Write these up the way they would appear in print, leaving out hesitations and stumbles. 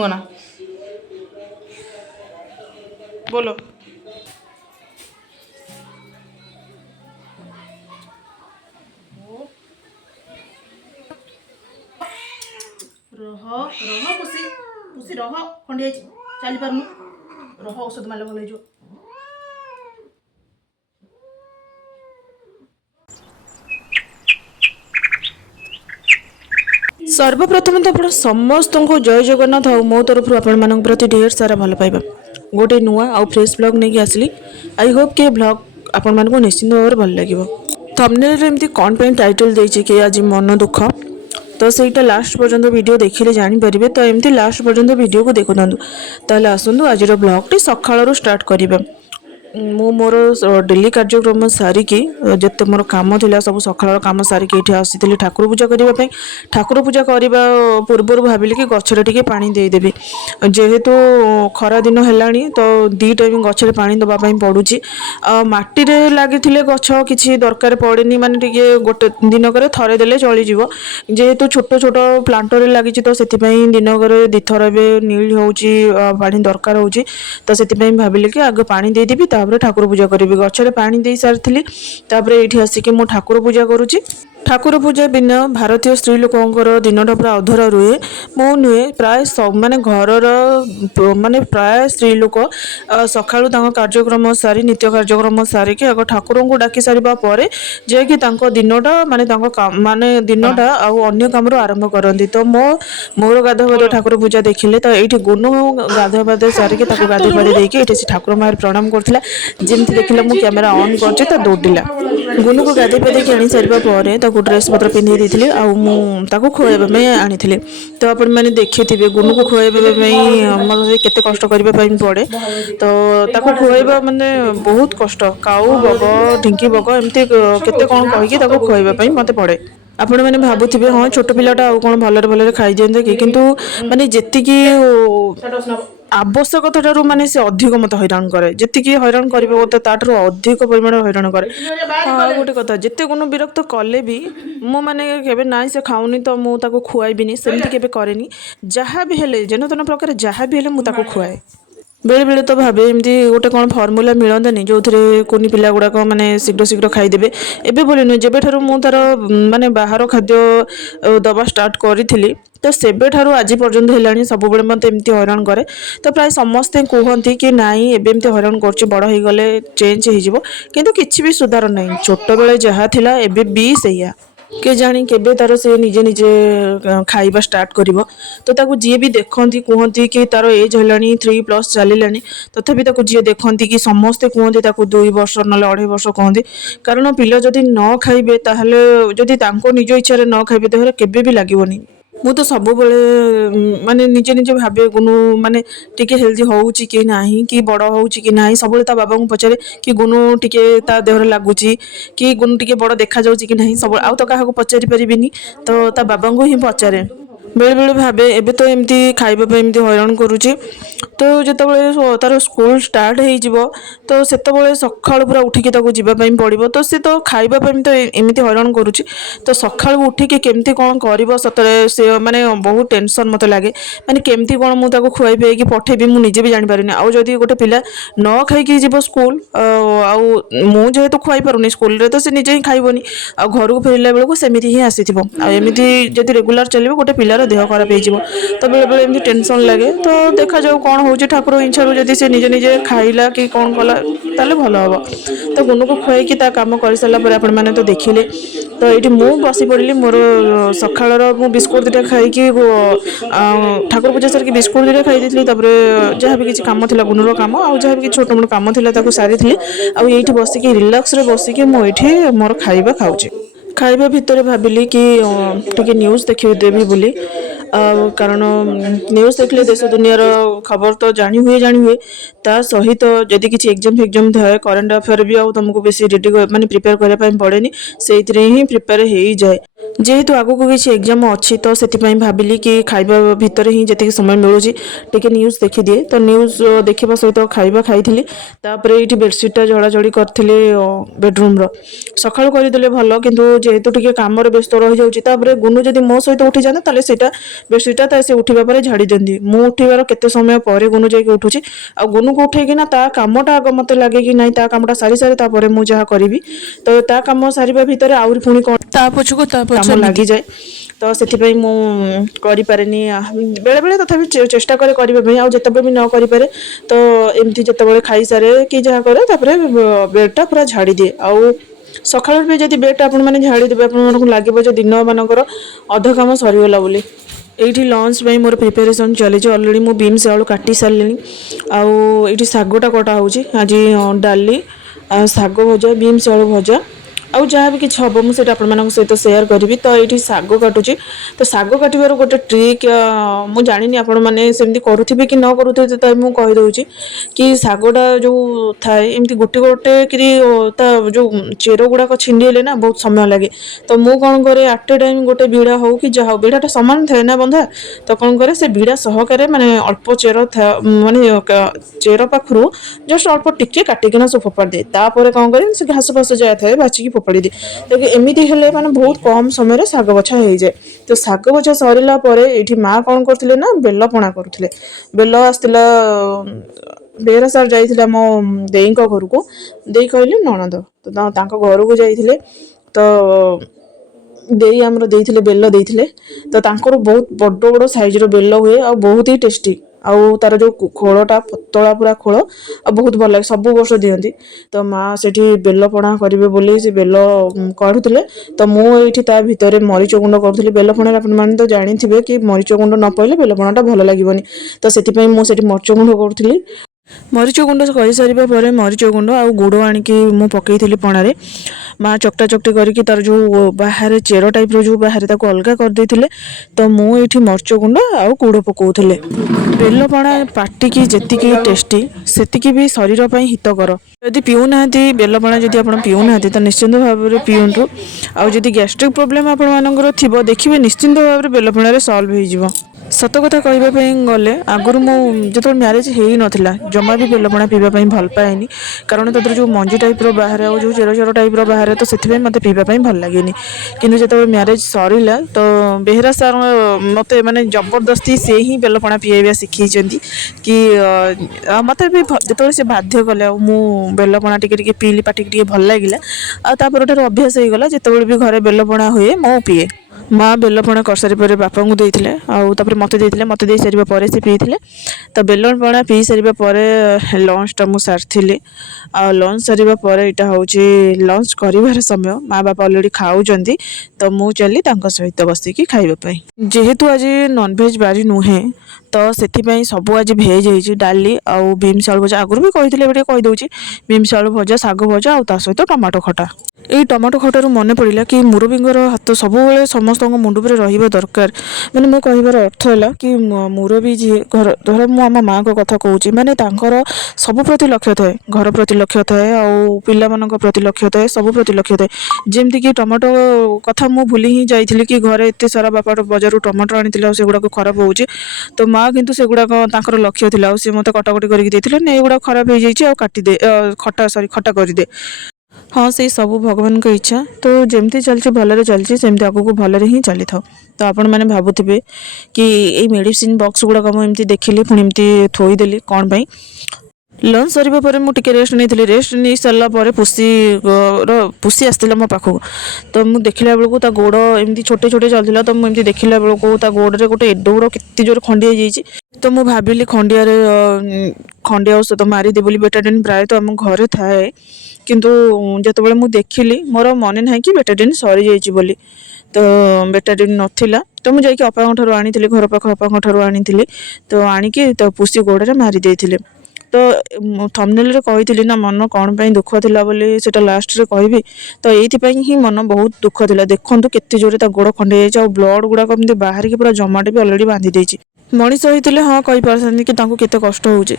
ना बोलो। रह रह पुसी पुसी रह खंडी चली पारनु रह औषध मारे भल हो। सर्वप्रथम तो आप समस्त को जय जगन्नाथ और मो तरफ आपण प्रति ढेर सारा भल पाइबा गोटे नुआ आउ फ्रेश ब्लॉग नहीं आसली। आई होप कि ब्लॉग आपण मान को निश्चिंत भाव भल लगे। थंबनेल एमती कौन पे टाइटल देछि कि आज मन दुख तो सहीटा लास्ट पर्यंत वीडियो देखिले जानीपारे। तो एमती लास्ट पर्यंत वीडियो को देखु ताले आसतु आज ब्लॉगटी सकाळु स्टार्ट करिबा। मु मोर डेली कार्यक्रम सारिकी जिते मोर काम थिला सब सकाळ काम सारिकी ये आसी ठाकुर पूजा करने। ठाकुर पूजा करने पूर्व भाविली कि गचर टे पा देदेवी जेहेतु खरा दिन है तो दी टाइम गचर पा दवाई पड़ूँ। मटी लगी गछ किसी दरकार पड़े माने टे गोटे दिनक थरे देले चलीज जेहेतु छोट छोट प्लांटर लगी तो से दिनक दिथर ए नील हो पानी दरकार हो तो से भाविली कि आगे पानी देदेवी तापर ठाकुर पूजा करी गचर पानी दे सारी ये आसिक मु ठाकुर पूजा करुँची। ठाकुर पूजा बिना भारतीय स्त्री लोकंर दिनटा पूरा अधर रुहे मो नुहे प्राय सब माने घर माने प्राय स्त्री लोक सकाळु कार्यक्रम सारी नित्य कार्यक्रम सारिक आग ठाकुर को डाकी सारिबा परे जे कि दिनटा माने माने दिनटा आउ अन्य काम आरंभ करती। तो मोर गाधोबाध ठाकुर पूजा देखिले तो ये गुनु गाधोबाध सारिक गाधे पाधे देकी ठाकुर मार प्रणाम करथिला जेमती देखिला मु कैमेरा ऑन करछि तो दौड़िला गुनु को गाधे पाधे आनी सारिबा परे ड्रेस पत्र पिंधे देती आउ खुआबा आनी। तो आपण मैंने देखिए गुनु को खुआबा मतलब केते कष्ट करने पड़े तो खुआबा माने बहुत कष्ट काऊ बग ढिंकी बग एमती केते कौन कहीकि खुआबा मत पड़े। आपण मैंने भावुवे हाँ छोट पिलाटा आउ कौन भलरे भलरे खाई दिंते कि किंतु माने जेतिकी आवश्यकता ठारू माने से अधिक मत हैरान करे जी हैरान करेंगे तो ताठू अधिक परिमाण हैरान करे। हाँ गोटे कथा जिते गुण विरक्त कले भी मु माने ना से खाऊनी तो मुझे खुआबी सेमती केबे करेनी जहाँ भी हेले जेन तेन प्रकार जहाँ भी हेले मुझे खुआए। बेले बेले तो भावे एमती गोटे कौन फर्मूला मिलतानी जो थे कुनी पिला गुड़ाक माने शीघ्र शीघ्र खाईदेवे एबे बोली नुहे जेबे ठारू मु तार माने बाहर खाद्य दबा स्टार्ट करी तो सेबे ठारू आज पर्यंत है सब मत एमती हैरान करे। तो प्राय समस्ते कहती कि नाई एबे एमती हैरान कर बड़ हो गले चेंज हो किंतु किछि भी सुधार नहीं छोट बेले जहाँ थिला एबे भी सैया के जानी केबे तार से निजे निजे खाइबा स्टार्ट करिवो। तो ताकू जी भी देखती कहती कि तार एज है 3+ चलिलानी तथापि ताकू जी देखती कि समस्ते कहते 2 वर्ष ना 2.5 वर्ष कहते कारण पिला जदि न खाइबे ताहले जदि तांको निज इच्छा न खाइबे तो केबे भी लागोनी। मु तो सब माने निजे निजे भावे गुनु माने टिके हेल्दी होउची कि नाही कि बड़ होउची कि नाही सब ता बाबा को पचारे कि गुनु टिके ता देहर लागुची कि गुनु टिके बड़ देखा जाउची कि नाही सब आउ तो काहा को पचारि परिबिनी तो ता बाबा को ही पचारे। बेले बेले भावे एबे तो एमती खाइबा एमती हैरान करुची। तो जिते तार स्कूल स्टार्ट हो तो सेतबे सकाळु पूरा उठिकी जावाई पड़ो तो सी तो खाइबा तो एमती हैरान करुची। तो सकाळु उठिकी केमती कौन कर सतरे से माने बहुत टेंशन मत लगे माने केमती कौन मुझे खुआई पिएकी पठेबी मुझे भी जानीपारे आउ जदि गोटे पिला न खाई जीव स्कूल आउ मुझे खुआई पारुनी स्कूल रे तो से निजे ही खाइबनी आ घर को फेरला बेलू सेमती ही आसी एमती जब रेगुलर चलो गोटे पिलार देह खराब हो तो बेले बेले एमती टेंशन लगे। तो देखा जाऊ कौन हो ठाकुर इच्छा जब से निजे निजे खाइला कि कौन कला ताले भल हम। तो गुनु को खुआई कम कर सारापर आपण मैंने तो देखिले तो ये मु बसी पड़ी मोर सकाळ मु बिस्कुट 2टा खाई ठाकुर पूजा सारी बिस्कुट 2टा खाई जहाँ भी किसी कम थी गुनुर कम आउ जहाँ भी छोट मोट कम थी सारी आई बसिक रिलैक्स बसिक मुझे मोर खाइबा खाऊँ। खाइबा भितर भाविली कि टिके न्यूज़ देखी बोली कारण न्यूज़ देखले देश दुनियार खबर तो जानी हुए ता सहित जदि किसी एग्जाम फेग्जाम थाए करंट अफेयर भी आउ तुमको बेसी रेडी माने प्रिपेयर करने पड़ेनी से ही प्रिपेयर हो जाए। ଯେହେତୁ ଆଗକୁ କିଛି ଏକ୍ଜାମ୍ ଅଛି ତ ସେଥିପାଇଁ ଭାବିଲି କି ଖାଇବା ଭିତରେ ହିଁ ଯେତିକି ସମୟ ମିଳୁଛି ଟିକେ ନ୍ୟୁଜ୍ ଦେଖିଦିଏ। ତ ନ୍ୟୁଜ୍ ଦେଖିବା ସହିତ ଖାଇବା ଖାଇଥିଲି। ତାପରେ ଏଇଠି ବେଡ଼ସିଟ୍ଟା ଝଡ଼ାଝଡ଼ି କରିଥିଲି ବେଡ଼ରୁମ୍ର। ସକାଳୁ କରିଦେଲେ ଭଲ, କିନ୍ତୁ ଯେହେତୁ ଟିକେ କାମରେ ବ୍ୟସ୍ତ ରହିଯାଉଛି, ତାପରେ ଗୁନୁ ଯଦି ମୋ ସହିତ ଉଠିଯାଆନ୍ତା ତାହେଲେ ସେଇଟା ବେଡ଼ସିଟ୍ଟା ସେ ଉଠିବା ପରେ ଝାଡ଼ି ଦିଅନ୍ତି। ମୁଁ ଉଠିବାର କେତେ ସମୟ ପରେ ଗୁନୁ ଯାଇକି ଉଠୁଛି। ଆଉ ଗୁନୁକୁ ଉଠେଇକିନା ତା କାମଟା ଆଗ ମୋତେ ଲାଗେ କି ନାଇଁ ତା କାମଟା ସାରି ତାପରେ ମୁଁ ଯାହା କରିବି। ତ ତା କାମ ସାରିବା ଭିତରେ ଆହୁରି ପୁଣି କ'ଣ ତା ପଛକୁ ତା ପଛ କାମ ଲାଗିଯାଏ। ତ ସେଥିପାଇଁ ମୁଁ କରିପାରେନି। ବେଳେବେଳେ ତଥାପି ଚେଷ୍ଟା କରେ କରିବା ପାଇଁ, ଆଉ ଯେତେବେଳେ ବି ନ କରିପାରେ ତ ଏମିତି ଯେତେବେଳେ ଖାଇସାରେ କି ଯାହା କରେ ତାପରେ ବେଡ଼୍ଟା ପୁରା ଝାଡ଼ି ଦିଏ। ଆଉ ସକାଳୁ ବି ଯଦି ବେଡ଼୍ଟା ଆପଣମାନେ ଝାଡ଼ିଦେବେ ଆପଣମାନଙ୍କୁ ଲାଗିବ ଯେ ଦିନମାନଙ୍କର ଅଧ କାମ ସରିଗଲା ବୋଲି। ଏଇଠି ଲଞ୍ଚ ପାଇଁ ମୋର ପ୍ରିପାରେସନ୍ ଚାଲିଛି। ଅଲରେଡ଼ି ମୁଁ ବିନ୍ସ ଆଳୁ କାଟି ସାରିଲିଣି। ଆଉ ଏଇଠି ଶାଗଟା କଟା ହେଉଛି। ଆଜି ଡାଲି, ଶାଗ ଭଜା, ବିନ୍ସ ଆଳୁ ଭଜା, ଆଉ ଯାହା ବି କିଛି ହେବ ମୁଁ ସେଇଟା ଆପଣମାନଙ୍କ ସହିତ ସେୟାର କରିବି। ତ ଏଇଠି ଶାଗ କାଟୁଛି। ତ ଶାଗ କାଟିବାର ଗୋଟେ ଟ୍ରିକ୍ ମୁଁ ଜାଣିନି ଆପଣମାନେ ସେମିତି କରୁଥିବେ କି ନ କରୁଥିବେ, ତ ମୁଁ କହିଦେଉଛି କି ଶାଗଟା ଯେଉଁ ଥାଏ ଏମିତି ଗୋଟେ ଗୋଟେ କିରି ତା ଯେଉଁ ଚେର ଗୁଡ଼ାକ ଛିଣ୍ଡେଇଲେ ନା ବହୁତ ସମୟ ଲାଗେ। ତ ମୁଁ କ'ଣ କରେ, ଆଟ୍ ଏ ଟାଇମ୍ ଗୋଟେ ବିଡ଼ା ହଉ କି ଯାହା ହଉ, ବିଡ଼ାଟା ସମାନ ଥାଏ ନା ବନ୍ଧା। ତ କ'ଣ କରେ, ସେ ବିଡ଼ା ସହକାରେ ମାନେ ଅଳ୍ପ ଚେର ମାନେ ଚେର ପାଖରୁ ଜଷ୍ଟ ଅଳ୍ପ ଟିକେ କାଟିକିନା ସବୁ ଫୋପାଡ଼ି ଦିଏ। ତାପରେ କ'ଣ କରେ, ସେ ଘାସ ଫାସ ଯାହା ଥାଏ ବାଛିକି ଫୋପାଡ଼ି ଦିଏ। ତ ଏମିତି ହେଲେ ମାନେ ବହୁତ କମ୍ ସମୟରେ ଶାଗ ବଛା ହେଇଯାଏ। ତ ଶାଗ ବଛା ସରିଲା ପରେ ଏଇଠି ମାଆ କ'ଣ କରୁଥିଲେ ନା ବେଲ ପଣା କରୁଥିଲେ। ବେଲ ଆସିଥିଲା, ବେହେରା ସାର୍ ଯାଇଥିଲେ ଆମ ଦେଇଙ୍କ ଘରକୁ। ଦେଇ କହିଲେ ନଣନ୍ଦ, ତ ତାଙ୍କ ଘରକୁ ଯାଇଥିଲେ। ତ ଦେଇ ଆମର ଦେଇଥିଲେ, ବେଲ ଦେଇଥିଲେ। ତ ତାଙ୍କର ବହୁତ ବଡ଼ ବଡ଼ ସାଇଜ୍ର ବେଲ ହୁଏ ଆଉ ବହୁତ ହି ଟେଷ୍ଟି। ଆଉ ତାର ଯେଉଁ ଖୋଳଟା ପତଳା ପୁରା ଖୋଳ, ଆଉ ବହୁତ ଭଲ ଲାଗେ। ସବୁ ବର୍ଷ ଦିଅନ୍ତି। ତ ମାଆ ସେଠି ବେଲ ପଣା କରିବେ ବୋଲି ସେ ବେଲ କାଢ଼ୁଥିଲେ। ତ ମୁଁ ଏଇଠି ତା ଭିତରେ ମରିଚ ଗୁଣ୍ଡ କରୁଥିଲି। ବେଲ ପଣାରେ ଆପଣମାନେ ତ ଜାଣିଥିବେ କି ମରିଚ ଗୁଣ୍ଡ ନ ପଇଲେ ବେଲ ପଣାଟା ଭଲ ଲାଗିବନି। ତ ସେଥିପାଇଁ ମୁଁ ସେଠି ମରିଚ ଗୁଣ୍ଡ କରୁଥିଲି। ମରିଚ ଗୁଣ୍ଡ କରିସାରିବା ପରେ ମରିଚ ଗୁଣ୍ଡ ଆଉ ଗୁଡ଼ ଆଣିକି ମୁଁ ପକାଇଥିଲି ପଣାରେ। ମାଆ ଚକଟା ଚକଟି କରିକି ତାର ଯେଉଁ ବାହାରେ ଚେର ଟାଇପ୍ର ଯେଉଁ ବାହାରେ ତାକୁ ଅଲଗା କରିଦେଇଥିଲେ। ତ ମୁଁ ଏଇଠି ମରିଚ ଗୁଣ୍ଡ ଆଉ ଗୁଡ଼ ପକାଉଥିଲି। ବେଲପଣା ପାଟିକି ଯେତିକି ଟେଷ୍ଟି ସେତିକି ବି ଶରୀର ପାଇଁ ହିତକର। ଯଦି ପିଉନାହାନ୍ତି ବେଲପଣା, ଯଦି ଆପଣ ପିଉନାହାନ୍ତି ତ ନିଶ୍ଚିନ୍ତ ଭାବରେ ପିଅନ୍ତୁ। ଆଉ ଯଦି ଗ୍ୟାଷ୍ଟ୍ରିକ୍ ପ୍ରୋବ୍ଲେମ୍ ଆପଣମାନଙ୍କର ଥିବ, ଦେଖିବେ ନିଶ୍ଚିନ୍ତ ଭାବରେ ବେଲପଣାରେ ସଲ୍ଭ ହେଇଯିବ। ସତ କଥା କହିବା ପାଇଁ ଗଲେ ଆଗରୁ ମୁଁ ଯେତେବେଳେ ମ୍ୟାରେଜ୍ ହେଇନଥିଲା ଜମା ବି ବେଲପଣା ପିଇବା ପାଇଁ ଭଲ ପାଏନି। କାରଣ ତା ଦେହରେ ଯେଉଁ ମଞ୍ଜି ଟାଇପ୍ର ବାହାରେ ଆଉ ଯେଉଁ ଚେର ଚେର ଟାଇପ୍ର ବାହାରେ, ତ ସେଥିପାଇଁ ମୋତେ ପିଇବା ପାଇଁ ଭଲ ଲାଗେନି। କିନ୍ତୁ ଯେତେବେଳେ ମ୍ୟାରେଜ୍ ସରିଲା ତ ବେହେରା ସାର୍ ମୋତେ ମାନେ ଜବରଦସ୍ତି ସେ ହିଁ ବେଲପଣା ପିଆଇବା ଶିଖେଇଛନ୍ତି। କି ମୋତେ ବି ଯେତେବେଳେ ସେ ବାଧ୍ୟ କଲେ ଆଉ ମୁଁ ବେଲପଣା ଟିକେ ଟିକେ ପିଇଲି, ପାଟିକି ଟିକେ ଭଲ ଲାଗିଲା। ଆଉ ତାପର ଠାରୁ ଅଭ୍ୟାସ ହେଇଗଲା, ଯେତେବେଳେ ବି ଘରେ ବେଲପଣା ହୁଏ ମୁଁ ପିଏ। ମାଆ ବେଲପଣା କରିସାରିବା ପରେ ବାପାଙ୍କୁ ଦେଇଥିଲେ, ଆଉ ତାପରେ ମୋତେ ଦେଇଥିଲେ। ମୋତେ ଦେଇସାରିବା ପରେ ସେ ପିଇଥିଲେ। ତ ବେଲପଣା ପିଇ ସାରିବା ପରେ ଲଞ୍ଚଟା ମୁଁ ସାରିଥିଲି। ଆଉ ଲଞ୍ଚ ସାରିବା ପରେ ଏଇଟା ହେଉଛି ଲଞ୍ଚ କରିବାର ସମୟ। ମାଆ ବାପା ଅଲରେଡ଼ି ଖାଉଛନ୍ତି। ତ ମୁଁ ଚାଲି ତାଙ୍କ ସହିତ ବସିକି ଖାଇବା ପାଇଁ। ଯେହେତୁ ଆଜି ନନଭେଜ୍ ବାରି ନୁହେଁ ତ ସେଥିପାଇଁ ସବୁ ଆଜି ଭେଜ୍ ହେଇଛି। ଡାଲି ଆଉ ବିନ୍ସ ଆଳୁ ଭଜା, ଆଗରୁ ବି କହିଥିଲି ଏବେ ଟିକେ କହିଦେଉଛି। ବିନ୍ସ ଆଳୁ ଭଜା, ଶାଗ ଭଜା, ଆଉ ତା ସହିତ ଟମାଟୋ ଖଟା। ଏଇ ଟମାଟୋ ଖଟାରୁ ମନେ ପଡ଼ିଲା କି ମୁରବୀଙ୍କର ହାତ ସବୁବେଳେ ସମସ୍ତଙ୍କ ମୁଣ୍ଡ ଉପରେ ରହିବା ଦରକାର। ମାନେ ମୋ କହିବାର ଅର୍ଥ ହେଲା କି ମୁରବୀ ଯିଏ ଘର, ଧର ମୁଁ ଆମ ମାଆଙ୍କ କଥା କହୁଛି, ମାନେ ତାଙ୍କର ସବୁ ପ୍ରତି ଲକ୍ଷ୍ୟ ଥାଏ। ଘର ପ୍ରତି ଲକ୍ଷ୍ୟ ଥାଏ, ଆଉ ପିଲାମାନଙ୍କ ପ୍ରତି ଲକ୍ଷ୍ୟ ଥାଏ, ସବୁ ପ୍ରତି ଲକ୍ଷ୍ୟ ଥାଏ। ଯେମିତିକି ଟମାଟୋ କଥା ମୁଁ ଭୁଲି ହିଁ ଯାଇଥିଲି କି ଘରେ ଏତେ ସାରା ବାପା ବଜାରରୁ ଟମାଟୋ ଆଣିଥିଲେ ଆଉ ସେଗୁଡ଼ାକ ଖରାପ ହେଉଛି। ତ ମାଆ କିନ୍ତୁ ସେଗୁଡ଼ାକ ତାଙ୍କର ଲକ୍ଷ୍ୟ ଥିଲା, ଆଉ ସେ ମୋତେ କଟାକଟି କରିକି ଦେଇଥିଲେ, ନେ ଏଗୁଡ଼ାକ ଖରାପ ହେଇଯାଇଛି ଆଉ କାଟିଦେ, ଖଟା କରିଦେ। ହଁ, ସେଇ ସବୁ ଭଗବାନଙ୍କ ଇଚ୍ଛା। ତ ଯେମିତି ଚାଲିଛି ଭଲରେ ଚାଲିଛି, ସେମିତି ଆଗକୁ ଭଲରେ ହିଁ ଚାଲିଥାଉ। ତ ଆପଣମାନେ ଭାବୁଥିବେ କି ଏଇ ମେଡ଼ିସିନ ବକ୍ସ ଗୁଡ଼ାକ ମୁଁ ଏମିତି ଦେଖିଲି ପୁଣି ଏମିତି ଥୋଇଦେଲି କ'ଣ ପାଇଁ। ଲଞ୍ଚ ସରିବା ପରେ ମୁଁ ଟିକେ ରେଷ୍ଟ ନେଇଥିଲି। ରେଷ୍ଟ ନେଇ ସାରିଲା ପରେ ପୁଷି ଆସିଥିଲା ମୋ ପାଖକୁ। ତ ମୁଁ ଦେଖିଲା ବେଳକୁ ତା ଗୋଡ଼ ଏମିତି ଛୋଟେ ଛୋଟେ ଚାଲିଥିଲା। ତ ମୁଁ ଏମିତି ଦେଖିଲା ବେଳକୁ ତା ଗୋଡ଼ରେ ଗୋଟେ ଏଡ଼େ ବଡ଼ କେତେ ଜୋର ଖଣ୍ଡିଆ ହେଇଯାଇଛି। ତ ମୁଁ ଭାବିଲି ଖଣ୍ଡିଆରେ ଖଣ୍ଡିଆ ଔଷଧ ମାରିଦେବି ବୋଲି। ବେଟାଡିନ୍ ପ୍ରାୟତଃ ଆମ ଘରେ ଥାଏ, କିନ୍ତୁ ଯେତେବେଳେ ମୁଁ ଦେଖିଲି ମୋର ମନେ ନାହିଁ କି ବେଟାଡିନ୍ ସରିଯାଇଛି ବୋଲି। ତ ବେଟାଡିନ୍ ନଥିଲା। ତ ମୁଁ ଯାଇକି ଅପାଙ୍କ ଠାରୁ ଆଣିଥିଲି, ଘର ପାଖ ଅପାଙ୍କ ଠାରୁ ଆଣିଥିଲି। ତ ଆଣିକି ତ ପୁଷି ଗୋଡ଼ରେ ମାରି ଦେଇଥିଲେ। ତ ଥମ୍ବନେଲରେ କହିଥିଲି ନା ମନ କ'ଣ ପାଇଁ ଦୁଃଖ ଥିଲା ବୋଲି, ସେଇଟା ଲାଷ୍ଟରେ କହିବି। ତ ଏଇଥିପାଇଁ ହିଁ ମନ ବହୁତ ଦୁଃଖ ଥିଲା। ଦେଖନ୍ତୁ କେତେ ଜୋରେ ତା ଗୋଡ଼ ଖଣ୍ଡିଆ ହେଇଯାଇଛି, ଆଉ ବ୍ଲଡ଼ ଗୁଡ଼ାକ ଏମିତି ବାହାରିକି ପୁରା ଜମାଟ ବି ଅଲରେଡ଼ି ବାନ୍ଧି ଦେଇଛି। ମଣିଷ ହେଇଥିଲେ ହଁ କହିପାରିଥାନ୍ତି କି ତାଙ୍କୁ କେତେ କଷ୍ଟ ହେଉଛି,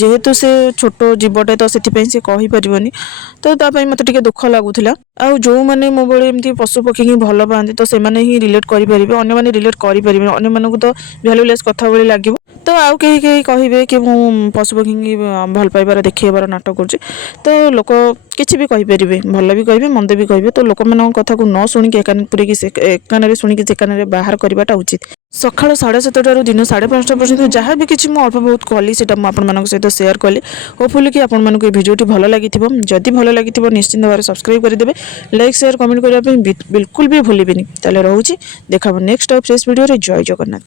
ଯେହେତୁ ସେ ଛୋଟ ଜୀବଟେ ତ ସେଥିପାଇଁ ସେ କହିପାରିବନି। ତ ତା ପାଇଁ ମୋତେ ଟିକେ ଦୁଃଖ ଲାଗୁଥିଲା। ଆଉ ଯେଉଁମାନେ ମୋ ଭଳି ଏମିତି ପଶୁପକ୍ଷୀକି ଭଲ ପାଆନ୍ତି ତ ସେମାନେ ହିଁ ରିଲେଟ୍ କରିପାରିବେ, ଅନ୍ୟମାନେ ରିଲେଟ୍ କରିପାରିବେନି। ଅନ୍ୟମାନଙ୍କୁ ତ ଭ୍ୟାଲୁଲେସ୍ କଥା ଭଳି ଲାଗିବ। ତ ଆଉ କେହି କେହି କହିବେ କି ମୁଁ ପଶୁପକ୍ଷୀକି ଭଲ ପାଇବାର ଦେଖେଇବାର ନାଟକ କରୁଛି। ତ ଲୋକ କିଛି ବି କହିପାରିବେ, ଭଲ ବି କହିବେ ମନ୍ଦ ବି କହିବେ। ତ ଲୋକମାନଙ୍କ କଥାକୁ ନ ଶୁଣିକି ଏକାନରେ ପୁରେଇକି ସେ ଏକାନରେ ଶୁଣିକି ସେ କାନରେ ବାହାର କରିବାଟା ଉଚିତ। ସକାଳ 7:30ରୁ ଦିନ 5:30 ପର୍ଯ୍ୟନ୍ତ ଯାହା ବି କିଛି ମୁଁ ଅଳ୍ପ ବହୁତ କଲି ସେଇଟା ମୁଁ ଆପଣମାନଙ୍କ ସହିତ ସେୟାର କଲି। ହୋପଫୁଲି କି ଆପଣମାନଙ୍କୁ এই ଭିଡ଼ିଓଟି ଭଲ ଲାଗିଥିବ। ଯଦି ଭଲ ଲାଗିଥିବ ନିଶ୍ଚିନ୍ତ ଭାବରେ ସବସ୍କ୍ରାଇବ୍ କରିଦେବେ। ଲାଇକ୍ ସେୟାର କମେଣ୍ଟ କରିବା ପାଇଁ ବିଲକୁଲ ବି ଭୁଲିବେନି। ତାହେଲେ ରହୁଛି, ଦେଖା ହେବ ନେକ୍ସଟ ଆଉ ଫ୍ରେଶ୍ ଭିଡ଼ିଓରେ। ଜୟ ଜଗନ୍ନାଥ।